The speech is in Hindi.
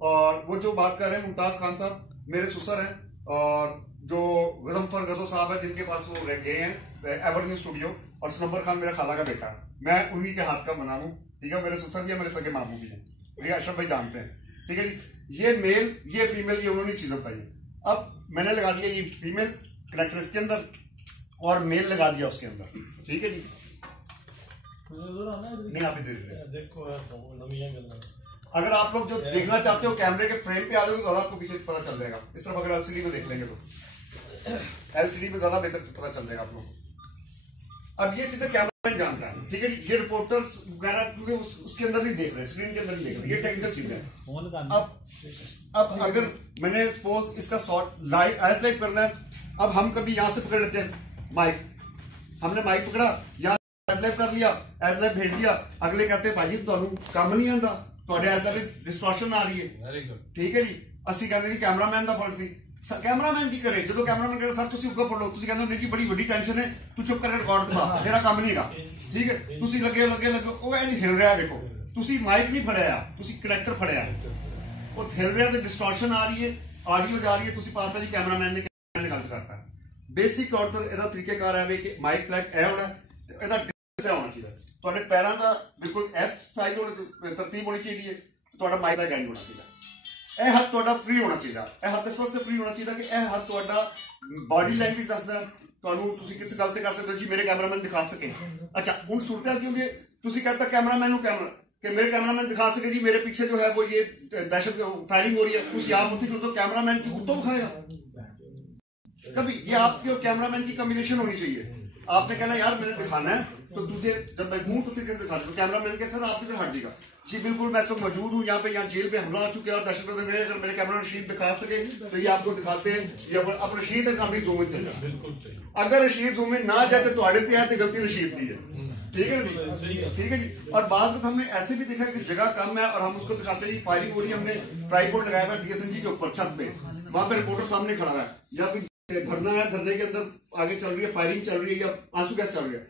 और वो जो बात कर रहे हैं मुमताज खान साहब मेरे ससुर हैं, और जो गजमफर गजो साहब है जिनके पास वो रह गए हैं एवरन्यू स्टूडियो, और सनबर खान मेरा खाला का बेटा है, मैं उन्हीं के हाथ का बना हूँ। ठीक है, मेरे ससुर भी है, मेरे सगे मामू भी हैं, ठीक है, अशरफ भाई जानते हैं। ठीक है जी, ये मेल ये फीमेल ये उन्होंने चीजें बताई। अब मैंने लगा दिया ये फीमेल कनेक्टर इसके अंदर और मेल लगा दिया उसके अंदर। ठीक है जी, नहीं आप देखो, अगर आप लोग जो देखना चाहते हो कैमरे के फ्रेम पे आ जाओगे तो आपको पीछे पता चल जाएगा। इस तरफ अगर एलसीडी में देख लेंगे तो एलसीडी में ज्यादा बेहतर पता चल जाएगा आप लोग। अब ये चीजें कैमरा जानता है। ठीक है, ये रिपोर्टर्स वगैरह क्योंकि उसके अंदर नहीं देख रहे, स्क्रीन के अंदर नहीं देख रहे, ये टेक्निकल चीजें हैं। अब अगर मैंने सपोज इसका शॉट लाइट एज लाइट करना है, अब हम कभी यहां से पकड़ लेते हैं माइक, हमने माइक पकड़ा यहाँ एज लाइव कर लिया, एज लाइव भेज दिया, अगले कहते हैं भाजी तुहानू काम नहीं आंदा, तुहाडे एज लाइव डिस्टॉर्शन आ रही है। ठीक है जी, ਅਸੀਂ ਕਹਿੰਦੇ ਜੀ ਕੈਮਰਾਮੈਨ ਦਾ ਫਰਜ਼ ਸੀ। कैमरामैन की करे जो कैमरामैन कहे सर तुम उगर पढ़ लो, कहते नहीं जी बड़ी बड़ी टेंशन है, तू चुप कर रिकॉर्ड करा, तेरा काम नहीं है। ठीक है, तुम लगे लगे लगे वो नहीं हिल रहा, देखो तुम माइक नहीं फड़िया, तुम कनेक्टर फड़िया, वो हिल रहा तो डिस्टॉर्शन आ रही है, ऑडियो जा रही है, तुम पता जी कैमरामैन ने गलत करता है। बेसिक तौर पर इसका तरीकेकार है कि माइक लैग ए होना, इसका होना चाहिए, थोड़े पैरों का बिल्कुल इस साइज होने तरतीब होनी चाहिए, थोड़ा माइक लैग इंज होना चाहिए, यह हद थोड़ा फ्री होना चाहिए, यह हद इस वास्ते फ्री होना चाहिए कि यह हद थोड़ा बॉडी लैंग्वेज दसदा किस गल ते कर सकते हो जी मेरे कैमरामैन दिखा सके। अच्छा हुण सूरत क्योंकि तुम कहता कैमरामैन कैमरा कि मेरे कैमरामैन दिखा सके जी मेरे पीछे जो है वो ये दहशत फायरिंग हो रही है, कुछ आप मुझे तो कैमरामैन की तो खाएगा कभी, ये आपकी और कैमरामैन की कॉम्बिनेशन होनी चाहिए। आपने कहना यार मैंने दिखाना है तो तुझे जब मैं हूं तो तुझे कैसे दिखा, तो कैमरामैन के सर आप किधर हट जाएगा जी बिल्कुल मैं सब मौजूद हूँ यहाँ पे, यहाँ जेल पे हमला आ चुके हैं और दहशतगर्द अगर मेरे कैमरा रशीद दिखा सके तो ये आपको दिखाते हैं। ये अब रशीद है अपनी जूम में चल, अगर रशीद जूम में ना जाए तो थोड़े ते है तो गलती रशीद की है। ठीक है जी, ठीक है जी। और बाद में हमने ऐसे भी देखा कि जगह कम है और हम उसको दिखाते हैं जी फायरिंग हो रही है, हमने ट्राइपॉड लगाया हुआ डीएसएनजी के ऊपर छत पे, वहां पे रिपोर्टर सामने खड़ा है या धरना है, धरने के अंदर आगे चल रही है फायरिंग चल रही है या आंसू गैस चल रही है,